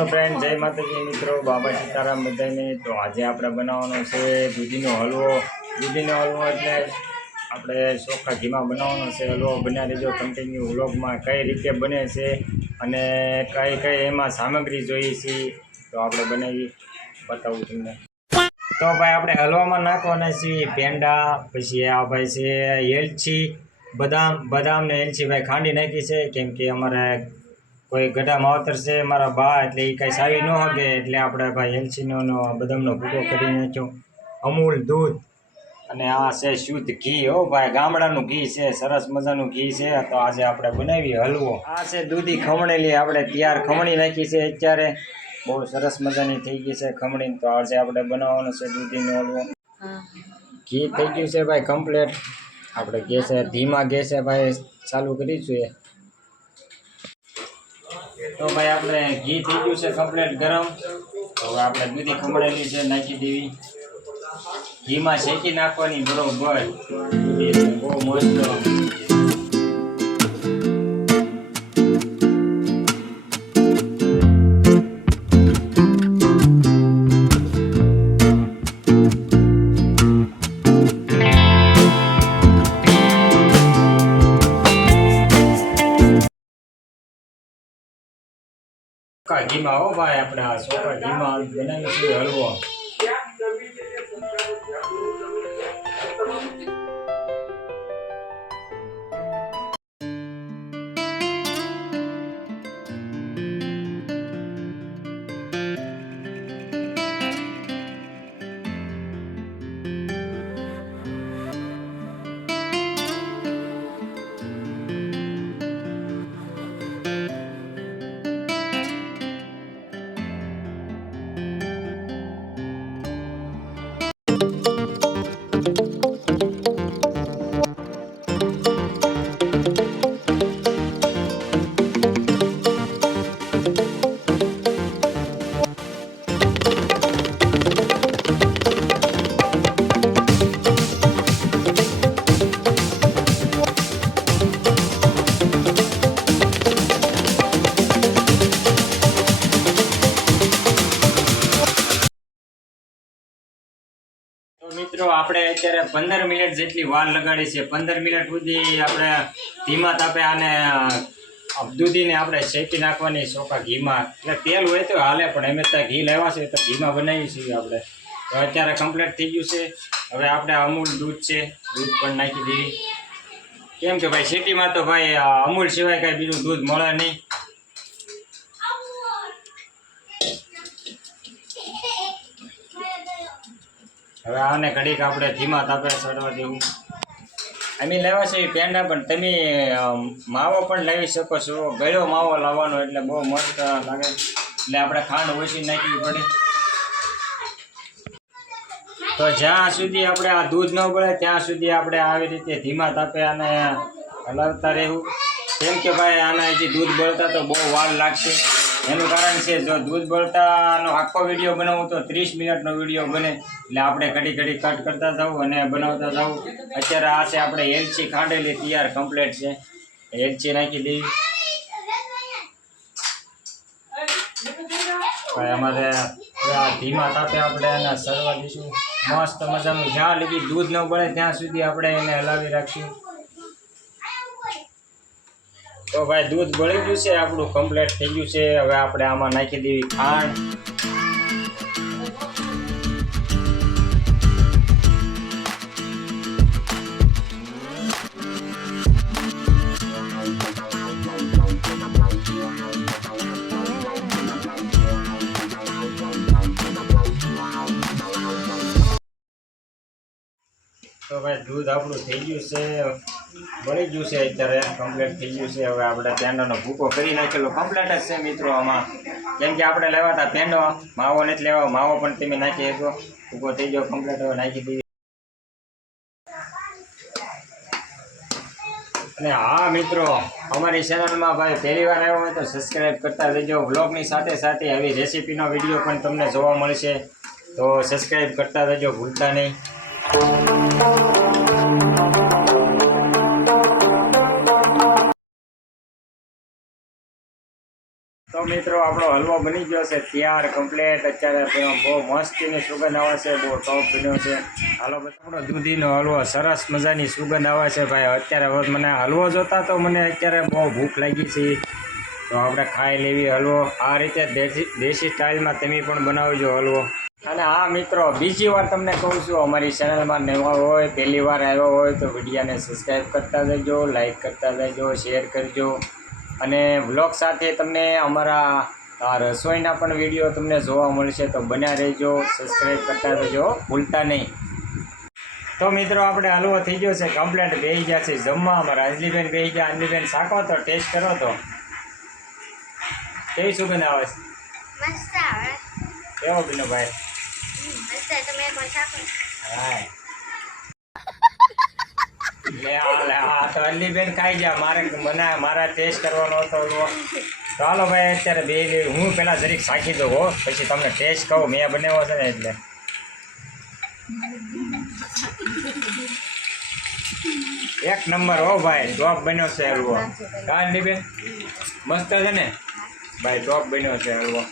Hello friend, जय माता जी मित्रों, बाबा सीताराम बधाने। तो आज આપણે બનાવવાનો છે દૂધીનો હલવો। દૂધીનો હલવો એટલે આપણે ચોખ્ખા ઘીમાં બનાવવાનો છે હલવો। બના લેજો કન્ટિન્યુ વ્લોગમાં કઈ રીતે બને છે અને કઈ કઈ એમાં સામગ્રી જોઈએ છે તો આપણે બનાવી બતાવું તમને। તો ભાઈ આપણે હલવામાં નાખવાના છે પેંડા, પછી આ ભાઈ છે એલચી, બદામ ને એલચી ભાઈ ખાંડી નાખી છે, કેમ કે અમારે કોઈ ગઢા માવતર છે મારા બા, એટલે એ કાંઈ સાવી ન શકે, એટલે આપણે ભાઈ એલચીનો બદામનો ભૂકો કરી નાખ્યો। અમૂલ દૂધ અને આ છે શુદ્ધ ઘી, હો ભાઈ ગામડાનું ઘી છે, સરસ મજાનું ઘી છે। તો આજે આપણે બનાવી હલવો। આ છે દૂધી ખમણેલી, આપણે તૈયાર ખમણી નાખી છે, અત્યારે બહુ સરસ મજાની થઈ ગઈ છે ખમણી। તો આજે આપણે બનાવવાનો છે દૂધીનો હલવો। ઘી થઈ ગયું છે ભાઈ કમ્પ્લેટ। આપણે ગેસે ધીમા ગેસે ભાઈ ચાલુ કરીશું। તો ભાઈ આપણે ઘી થઈ ગયું છે કમ્પ્લેટ ગરમ। હવે આપણે દૂધી ખમણેલી છે નાખી દેવી, ઘીમાં શેકી નાખવાની બરોબર। બહુ મસ્ત ઘીમાં, હો ભાઈ આપણે આ ચોખા ઘીમાં બનાવીશું હલવો। મિત્રો આપણે અત્યારે 15 મિનિટ જેટલી વાર લગાડી છે। 15 મિનિટ સુધી આપણે ધીમા તાપે આને દૂધીને આપણે શેકી નાખવાની ચોખા ઘીમાં। એટલે તેલ હોય તો હાલે, પણ અમે ત્યાં ઘી લેવા છે તો ઘીમાં બનાવીએ છીએ આપણે। તો અત્યારે કમ્પ્લીટ થઈ ગયું છે। હવે આપણે અમૂલ દૂધ છે, દૂધ પણ નાખી દેવી, કેમ કે ભાઈ સિટીમાં તો ભાઈ અમૂલ સિવાય કાંઈ બીજું દૂધ મળે નહીં। હવે આને ઘડીક આપણે ધીમા તાપે ચડવા દેવું। અમે લેવા છે પેંડા, પણ તમે માવો પણ લાવી શકો છો, ગળ્યો માવો લાવવાનો, એટલે બહુ મસ્ત લાગે। એટલે આપણે ખાંડ ઓછી નાખવી પડે। તો જ્યાં સુધી આપણે આ દૂધ ન બળે ત્યાં સુધી આપણે આવી રીતે ધીમા તાપે આને હલાવતા રહેવું, કેમ કે ભાઈ આને હજી દૂધ બળતા તો બહુ વાર લાગશે। એનું કારણ છે, જો દૂધ બળતાનો આખો વિડીયો બનાવું તો 30 મિનિટનો વિડીયો બને, એટલે આપણે ઘડી ઘડી કટ કરતા જવું અને બનાવતા જવું। અત્યારે આ છે આપણે એલચી ખાંડેલી તૈયાર કમ્પ્લીટ છે, એલચી નાખી દેવી ભાઈ। અમારે ધીમા તાપે આપણે એને સરવા દઈશું મસ્ત મજાનું, જ્યાં લગી દૂધ ન બળે ત્યાં સુધી આપણે એને હલાવી રાખીશું। તો ભાઈ દૂધ બળી ગયું છે, આપણું કમ્પ્લીટ થઈ ગયું છે। હવે આપણે આમાં નાખી દેવી ખાંડ, તો ભાઈ દૂધ આપણું થઈ ગયું છે, બળી ગયું છે, અત્યારે કમ્પ્લીટ થઈ ગયું છે। હવે આપણે પેંડાનો ભૂકો કરી નાખેલો કમ્પ્લીટ જ છે મિત્રો આમાં, કેમ કે આપણે લેવા હતા પેંડો, માવો નથી લેવા, માવો પણ તમે નાખી શકો। ભૂકો થઈ ગયો કમ્પ્લીટ, હવે નાખી દીધી। અને હા મિત્રો, અમારી ચેનલમાં ભાઈ પહેલી વાર આવ્યો હોય તો સબસ્ક્રાઈબ કરતા રહેજો। વ્લોગની સાથે સાથે આવી રેસીપીનો વિડીયો પણ તમને જોવા મળશે, તો સબસ્ક્રાઈબ કરતા રહેજો, ભૂલતા નહીં। તો મિત્રો આપણો હલવો બની ગયો છે તૈયાર કમ્પ્લેટ. અત્યારે બહુ મસ્તીની સુગંધ આવે છે, બહુ ટોપ બન્યો છે. હાલો આપણો દૂધીનો હલવો સરસ મજાની સુગંધ આવે છે ભાઈ. અત્યારે મને હલવો જોતા તો મને અત્યારે બહુ ભૂખ લાગી છે, તો આપણે ખાઈ લેવી હલવો. આ રીતે દેશી સ્ટાઇલમાં તમે પણ બનાવજો હલવો. અને હા મિત્રો, બીજી વાર તમને કહું છું, અમારી ચેનલમાં નવા હોય, પહેલી વાર આવ્યો હોય તો વિડીયોને સબસ્ક્રાઈબ કરતા જજો, લાઈક કરતા જજો, શેર કરજો. અને વ્લોગ સાથે તમને અમારા રસોઈના પણ વિડીયો તમને જોવા મળશે, તો બન્યા રહેજો, સબસ્ક્રાઈબ કરતા જજો, ભૂલતા નહીં. તો મિત્રો આપણે હલવો થઈ ગયો છે કમ્પ્લેટ. બેસી ગયા છે જમવા. અમારા અંજલીબેન બેસી ગયા. અંજલીબેન શાકો તો ટેસ્ટ કરો તો કેવી સુગંધ આવે છે? મસ્ત આવે. કેવો બીનો ભાઈ? મસ્ત. તમે એકવાર ચાખો. હા તો અંજલીબેન ખાઈ ગયા. મારા ટેસ્ટ કરવાનો હતો હલવો. તો હાલો ભાઈ, અત્યારે બે હું પેલા જરીક શાખી દઉં હો, પછી તમને ટેસ્ટ કહું. મેં બનાવ્યો છે ને એટલે. એક નંબર હો ભાઈ, ટોપ બન્યો છે હલવો. કાંડી બેન મસ્ત છે ને ભાઈ, ટોપ બન્યો છે હલવો.